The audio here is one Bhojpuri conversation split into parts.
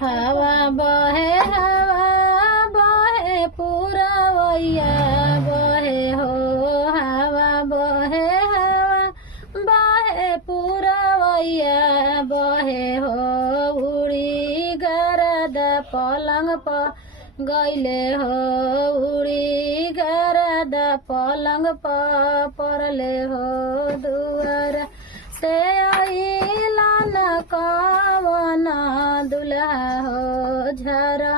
हवा बहे पुरवैया बहे हो। हवा बहे पुरवैया बहे हो। उड़ी गरद पलंग पर गईले हो। उड़ी गरद पलंग पर पड़ले हो। दुआर से अइला न कवन दुल्हा हो। झरा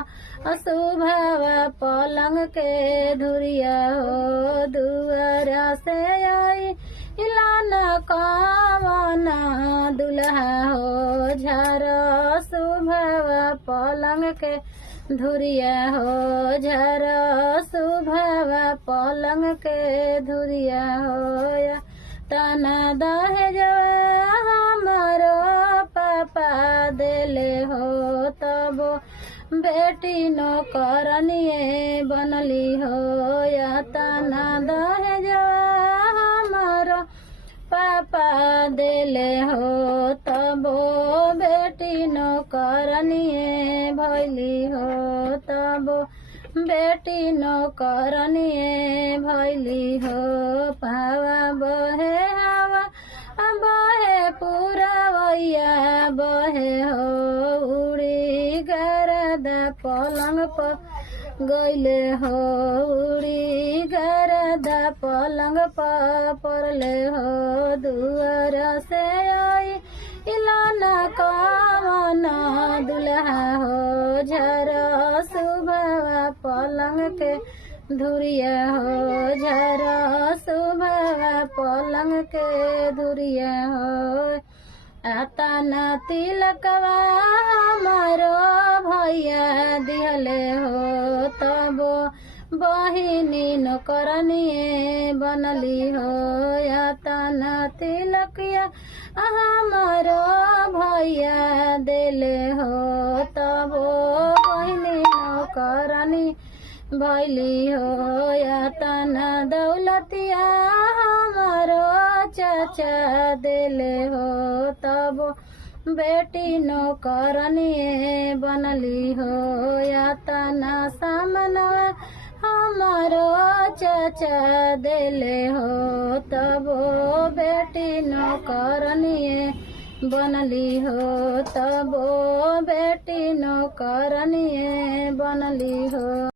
अशुभवा पलंग के धुरिया हो। दुआरा से अइला न कवन दुल्हा हो। झरा अशुभवा पलंग के धुरिया हो। झरा अशुभवा पलंग के धुरिया हो। तना दहेजवा हमारो पापा देले हो। तब बेटी नौकरनिए बनली हो। या तना दहेजवा हमारो पापा देले हो। तब बेटी नौकरनिए भैली हो। तब बेटी नौकरनिए भैली हो। पावा बहे हवा बहे पुरवैया बहे हो। उड़ी गरद पलंग पर गईले हो। उड़ी गरद पलंग पर पड़ले हो। दुआर से अइला न कवन दुल्हा हो। झरा अशुभवा पलंग के धुरिया हो। झरा अशुभवा पलंग के धुरिया हो। आता न तिलकवा हमारो भैया दिहले हो। तब बहिनी नौकरनिए बनली हो। आता न तिलकिया हमारो भैया देले हो। तब बहिनी नौकरनी भैली हो। या तना दौलतिया हमारो चाचा देले हो। तब बेटी नौकरनिए बनली हो। या तना सामनवा हमारो चाचा देले हो। तब बेटी नौकरनिए बनली हो। तब बेटी नौकरनिए बनली हो।